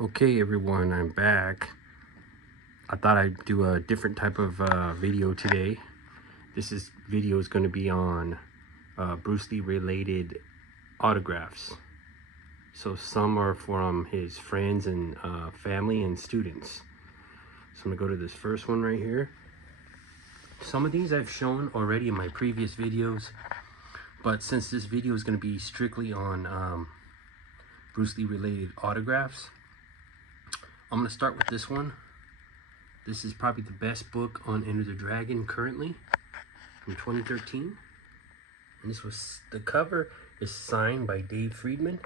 Okay everyone, I'm back. I thought I'd do a different type of video today. This video is going to be on Bruce Lee related autographs. So some are from his friends and family and students. So I'm going to go to this first one right here. Some of these I've shown already in my previous videos, but since this video is going to be strictly on Bruce Lee related autographs, I'm going to start with this one. This is probably the best book on Enter the Dragon currently, from 2013. And the cover is signed by Dave Friedman,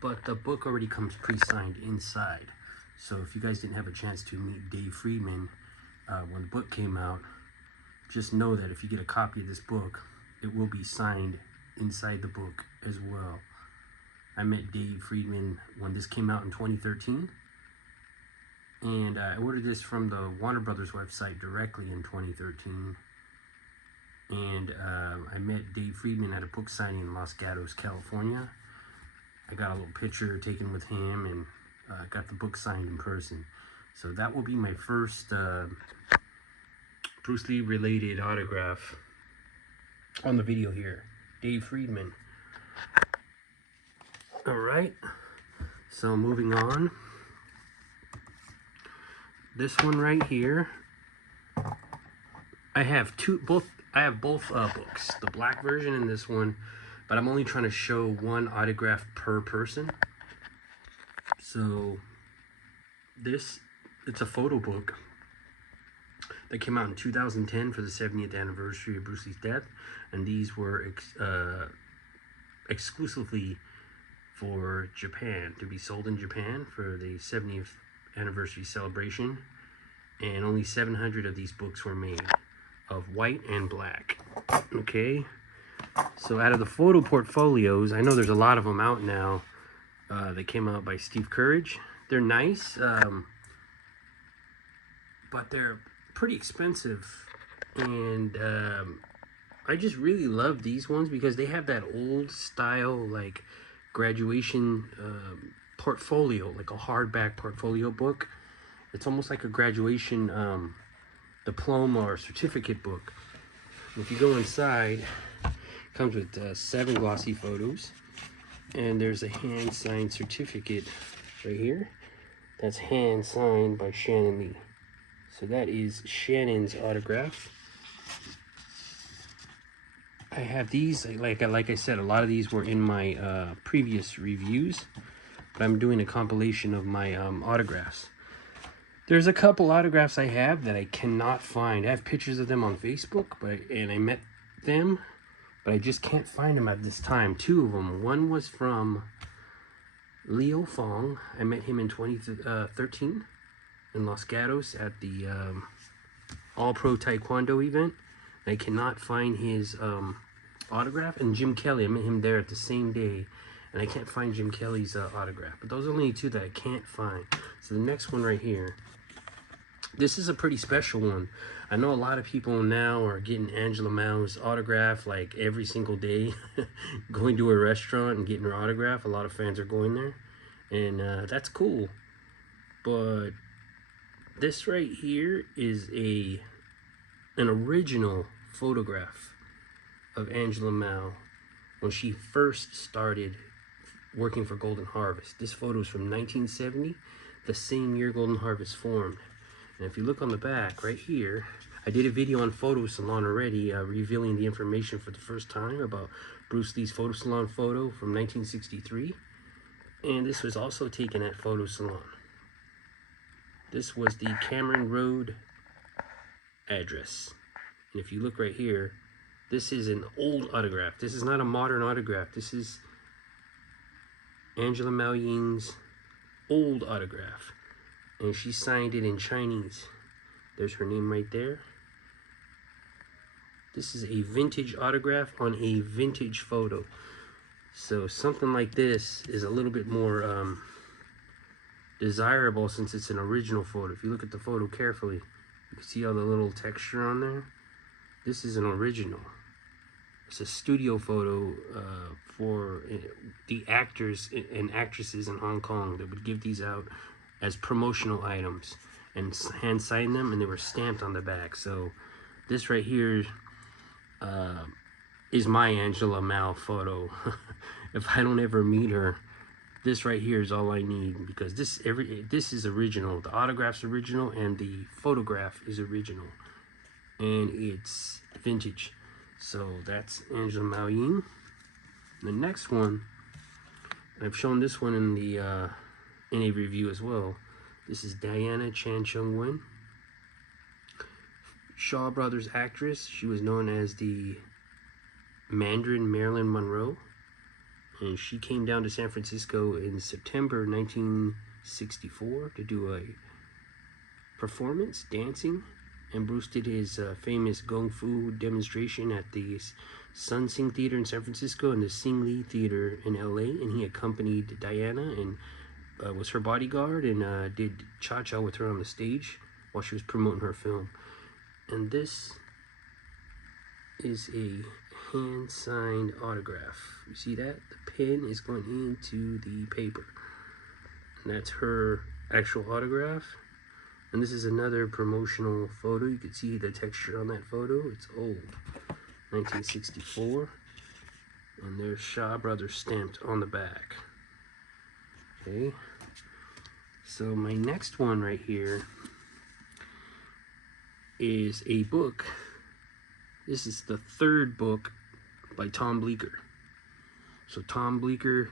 but the book already comes pre-signed inside. So if you guys didn't have a chance to meet Dave Friedman when the book came out, just know that if you get a copy of this book, it will be signed inside the book as well. I met Dave Friedman when this came out in 2013, and I ordered this from the Warner Brothers website directly in 2013, and I met Dave Friedman at a book signing in Los Gatos, California. I got a little picture taken with him and got the book signed in person. So that will be my first Bruce Lee related autograph on the video here. Dave Friedman. Alright, so moving on. This one right here, I have both books, the black version and this one, but I'm only trying to show one autograph per person. So it's a photo book that came out in 2010 for the 70th anniversary of Bruce Lee's death, and these were exclusively for Japan, to be sold in Japan for the 70th anniversary celebration, and only 700 of these books were made of white and black. Okay, so out of the photo portfolios, I know there's a lot of them out now that came out by Steve Courage. They're nice, but they're pretty expensive, and I just really love these ones because they have that old style, like graduation portfolio, like a hardback portfolio book. It's almost like a graduation diploma or certificate book. And if you go inside, it comes with 7 glossy photos, and there's a hand signed certificate right here that's hand signed by Shannon Lee. So that is Shannon's autograph. I have these, like I said, a lot of these were in my previous reviews, but I'm doing a compilation of my autographs. There's a couple autographs I have that I cannot find. I have pictures of them on Facebook, and I met them, but I just can't find them at this time. 2 of them. One was from Leo Fong. I met him in 2013 in Los Gatos at the All Pro Taekwondo event. I cannot find his autograph. And Jim Kelly, I met him there at the same day, and I can't find Jim Kelly's autograph. But those are only 2 that I can't find. So the next one right here, this is a pretty special one. I know a lot of people now are getting Angela Mao's autograph like every single day. Going to a restaurant and getting her autograph. A lot of fans are going there, and that's cool. But this right here is an original photograph of Angela Mao when she first started working for Golden Harvest. This photo is from 1970, the same year Golden Harvest formed. And if you look on the back right here, I did a video on Photo Salon already, revealing the information for the first time about Bruce Lee's Photo Salon photo from 1963. And this was also taken at Photo Salon. This was the Cameron Road address. And if you look right here, this is an old autograph. This is not a modern autograph. This is Angela Mao Ying's old autograph. And she signed it in Chinese. There's her name right there. This is a vintage autograph on a vintage photo. So something like this is a little bit more desirable since it's an original photo. If you look at the photo carefully, you can see all the little texture on there. This is an original. It's a studio photo the actors and actresses in Hong Kong that would give these out as promotional items and hand sign them, and they were stamped on the back. So this right here is my Angela Mao photo. If I don't ever meet her, this right here is all I need, because this is original. The autograph's original and the photograph is original, and it's vintage. So that's Angela Mao Yin. The next one, I've shown this one in the in a review as well. This is Diana Chan Chung Wen, Shaw Brothers actress. She was known as the Mandarin Marilyn Monroe, and she came down to San Francisco in September 1964 to do a performance, dancing, and Bruce did his famous Kung Fu demonstration at the Sun Sing Theater in San Francisco and the Sing Lee Theater in LA, and he accompanied Diana and was her bodyguard and did cha-cha with her on the stage while she was promoting her film. And this is a hand-signed autograph. You see that? The pen is going into the paper, and that's her actual autograph. And this is another promotional photo. You can see the texture on that photo. It's old, 1964, and there's Shaw Brothers stamped on the back. Okay, so my next one right here is a book. This is the third book by Tom Bleecker. So Tom Bleecker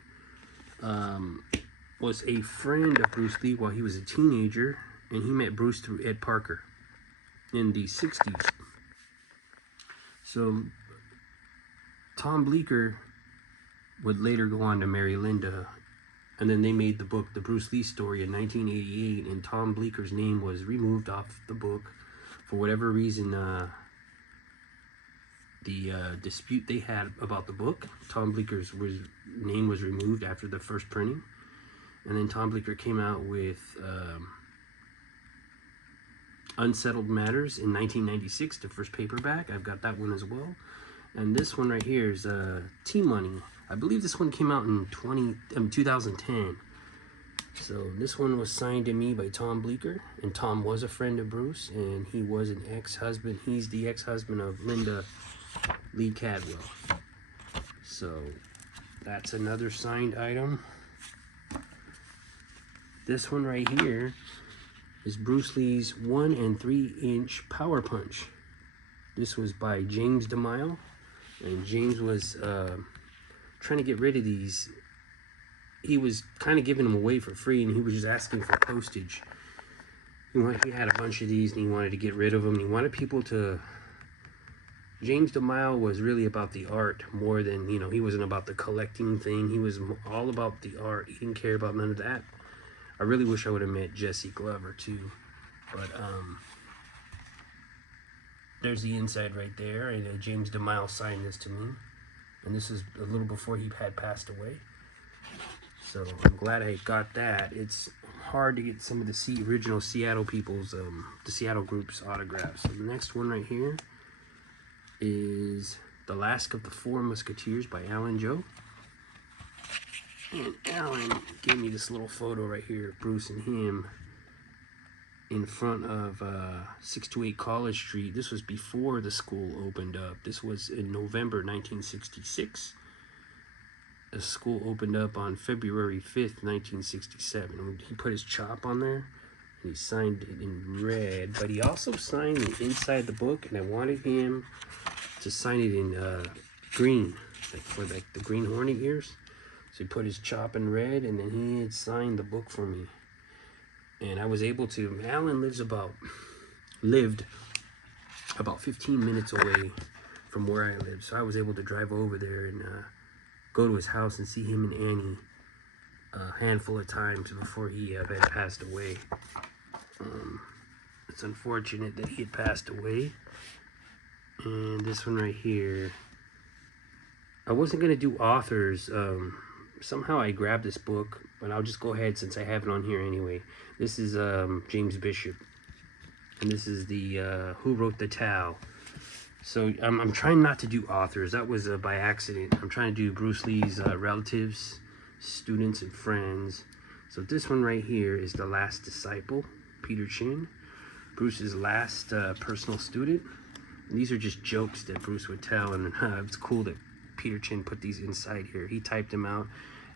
was a friend of Bruce Lee while he was a teenager, and he met Bruce through Ed Parker in the 60s. So Tom Bleecker would later go on to marry Linda, and then they made the book The Bruce Lee Story in 1988, and Tom Bleecker's name was removed off the book for whatever reason. The dispute they had about the book, Tom Bleecker's name was removed after the first printing, and then Tom Bleecker came out with Unsettled Matters in 1996, the first paperback. I've got that one as well. And this one right here is T-Money. I believe this one came out in 2010. So this one was signed to me by Tom Bleecker, and Tom was a friend of Bruce, and he was an ex-husband. He's the ex-husband of Linda Lee Cadwell. So that's another signed item. This one right here is Bruce Lee's 1 3-inch Power Punch. This was by James DeMille, and James was trying to get rid of these. He was kind of giving them away for free, and he was just asking for postage. He had a bunch of these, and he wanted to get rid of them. And he wanted people to... James DeMille was really about the art more than, he wasn't about the collecting thing. He was all about the art. He didn't care about none of that. I really wish I would have met Jesse Glover too, but there's the inside right there, and James DeMille signed this to me, and this is a little before he had passed away. So I'm glad I got that. It's hard to get some of the original Seattle people's, the Seattle group's autographs. So the next one right here is The Last of the Four Musketeers by Alan Joe. And Alan gave me this little photo right here of Bruce and him in front of 628 College Street. This was before the school opened up. This was in November 1966. The school opened up on February 5th, 1967. And he put his chop on there, and he signed it in red. But he also signed the inside of the book, and I wanted him to sign it in green, like for the Green Hornet ears. So he put his chop in red, and then he had signed the book for me. And I was able to... Alan lived about 15 minutes away from where I live. So I was able to drive over there and go to his house and see him and Annie a handful of times before he had passed away. It's unfortunate that he had passed away. And this one right here, I wasn't going to do authors. Somehow I grabbed this book, but I'll just go ahead since I have it on here anyway. This is James Bishop, and this is the Who Wrote the Tao. So I'm trying not to do authors. That was by accident. I'm trying to do Bruce Lee's relatives students and friends. So this one right here is The Last Disciple, Peter Chin, Bruce's last personal student. And these are just jokes that Bruce would tell, and it's cool that Peter Chin put these inside here. He typed them out,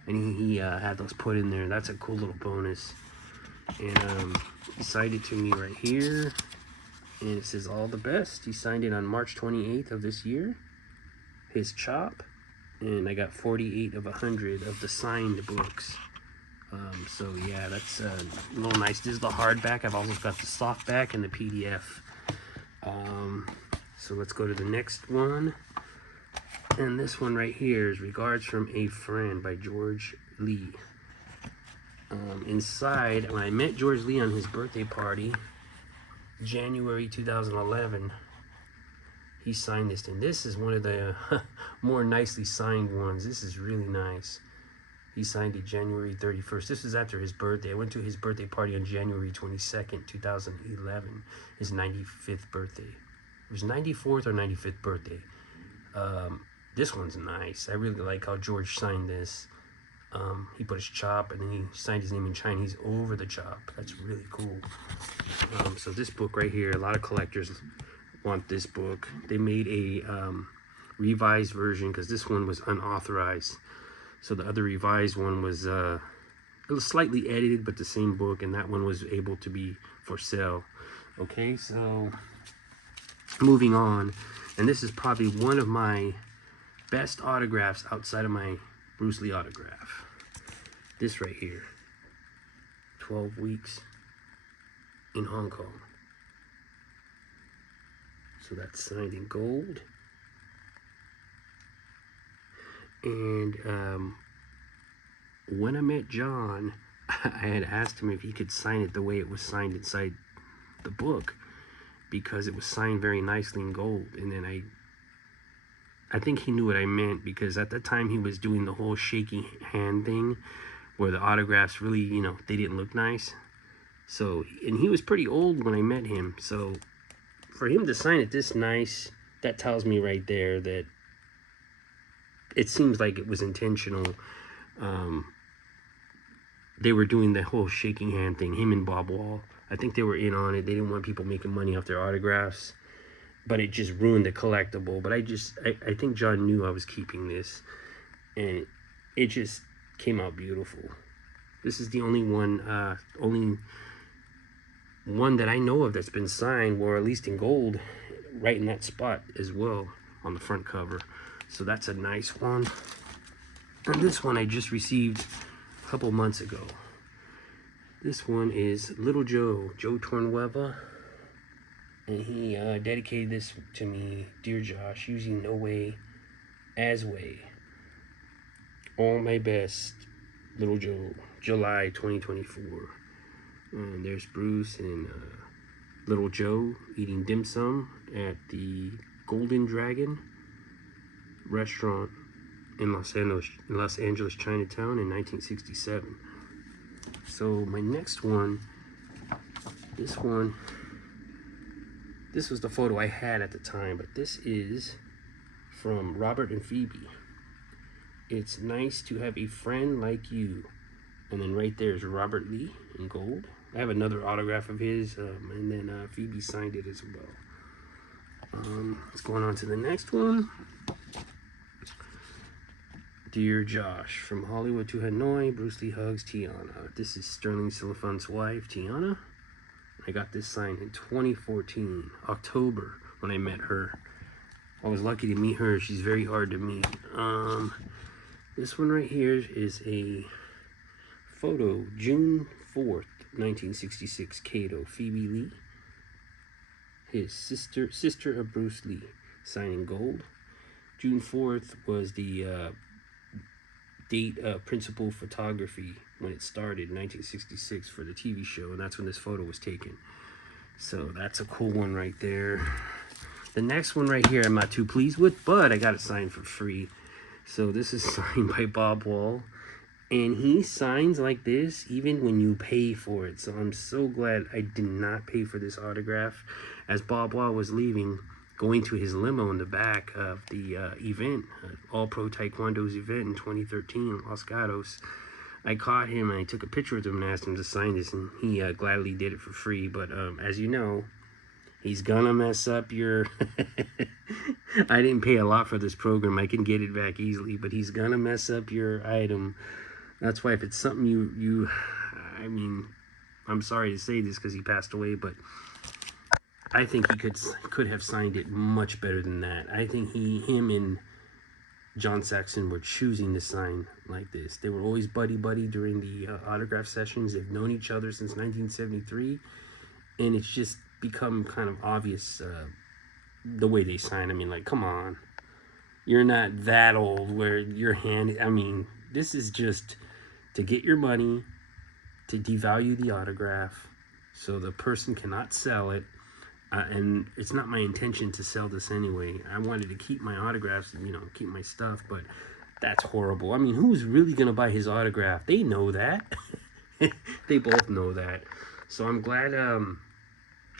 and he had those put in there. That's a cool little bonus. And he signed it to me right here, and it says all the best. He signed it on March 28th of this year, his chop, and I got 48 of 100 of the signed books. So yeah, that's a little nice. This is the hardback. I've also got the softback and the PDF. So let's go to the next one. And this one right here is Regards from a Friend by George Lee. Inside, when I met George Lee on his birthday party, January 2011, he signed this. And this is one of the more nicely signed ones. This is really nice. He signed it January 31st. This is after his birthday. I went to his birthday party on January 22nd, 2011. His 95th birthday. It was 94th or 95th birthday. This one's nice. I really like how George signed this. He put his chop and then he signed his name in Chinese over the chop. That's really cool. So this book right here, a lot of collectors want this book. They made a revised version because this one was unauthorized. So the other revised one was it was slightly edited, but the same book, and that one was able to be for sale. Okay, so moving on, and this is probably one of my best autographs outside of my Bruce Lee autograph. This right here, 12 weeks in Hong Kong. So that's signed in gold. And when I met John, I had asked him if he could sign it the way it was signed inside the book, because it was signed very nicely in gold. And then I think he knew what I meant, because at the time he was doing the whole shaking hand thing where the autographs really, you know, they didn't look nice. So, and he was pretty old when I met him. So for him to sign it this nice, that tells me right there that it seems like it was intentional. They were doing the whole shaking hand thing, him and Bob Wall. I think they were in on it. They didn't want people making money off their autographs, but it just ruined the collectible. But I think John knew I was keeping this, and it just came out beautiful. This is the only one that I know of that's been signed, or at least in gold, right in that spot as well on the front cover. So that's a nice one. And this one I just received a couple months ago. This one is Little Joe Tornueva. And he dedicated this to me. Dear Josh, using No Way as Way. All my best, Little Joe, July 2024. And there's Bruce and Little Joe eating dim sum at the Golden Dragon restaurant in Los Angeles, Chinatown in 1967. So my next one, this was the photo I had at the time, but this is from Robert and Phoebe. It's nice to have a friend like you. And then right there is Robert Lee in gold. I have another autograph of his, and then Phoebe signed it as well. Let's go on to the next one. Dear Josh, from Hollywood to Hanoi, Bruce Lee hugs Tiana. This is Sterling Silifan's wife, Tiana. I got this signed in 2014, October, when I met her. I was lucky to meet her. She's very hard to meet. This one right here is a photo, June 4th, 1966, Kato, Phoebe Lee. His sister of Bruce Lee, signing gold. June 4th was the date of principal photography when it started in 1966 for the TV show, and that's when this photo was taken. So that's a cool one right there. The next one right here I'm not too pleased with, but I got it signed for free. So this is signed by Bob Wall, and he signs like this even when you pay for it. So I'm so glad I did not pay for this autograph. As Bob Wall was leaving, going to his limo in the back of the event, All Pro Taekwondo's event in 2013 in Los Gatos. I caught him and I took a picture with him and asked him to sign this, and he gladly did it for free. But as you know, he's gonna mess up your... I didn't pay a lot for this program. I can get it back easily, but he's gonna mess up your item. That's why if it's something you I mean, I'm sorry to say this because he passed away, but I think he could have signed it much better than that. I think him and John Saxon were choosing to sign like this. They were always buddy-buddy during the autograph sessions. They've known each other since 1973, and it's just become kind of obvious the way they sign. I mean, like, come on. You're not that old where your hand... I mean, this is just to get your money, to devalue the autograph so the person cannot sell it. And it's not my intention to sell this anyway. I wanted to keep my autographs and, keep my stuff, but that's horrible. I mean, who's really going to buy his autograph? They know that. They both know that. So I'm glad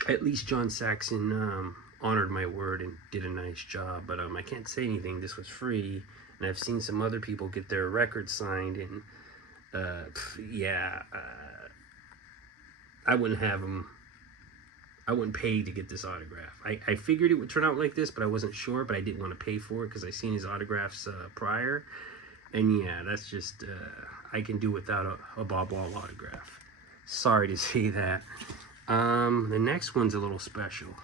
at least John Saxon honored my word and did a nice job. But I can't say anything. This was free. And I've seen some other people get their records signed. And, I wouldn't have them. I wouldn't pay to get this autograph. I figured it would turn out like this, but I wasn't sure, but I didn't want to pay for it because I seen his autographs prior. And yeah, that's just, I can do without a Bob Wall autograph. Sorry to say that. The next one's a little special.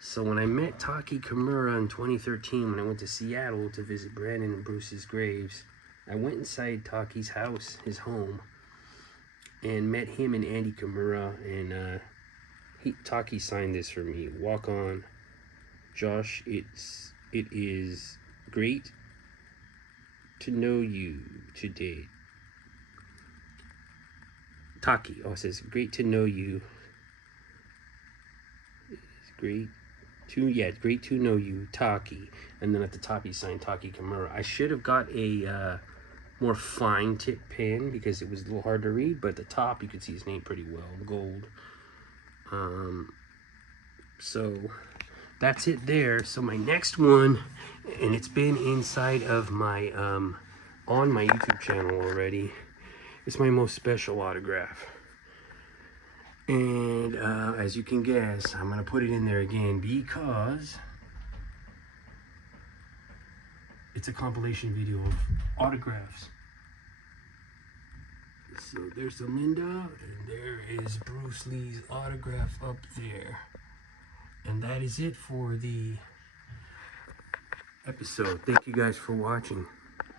So when I met Taki Kimura in 2013, when I went to Seattle to visit Brandon and Bruce's graves, I went inside Taki's house, his home, and met him and Andy Kimura, and Taki signed this for me. Walk on, Josh. It is great to know you today. Taki. Oh, it says great to know you. It's great to know you, Taki. And then at the top he signed Taki Kimura. I should have got a more fine tip pen because it was a little hard to read, but at the top you could see his name pretty well, gold. So that's it there. So my next one, and it's been inside of my on my YouTube channel already, it's my most special autograph. And as you can guess, I'm gonna put it in there again because it's a compilation video of autographs. So there's Linda, and there is Bruce Lee's autograph up there. And that is it for the episode. Thank you guys for watching.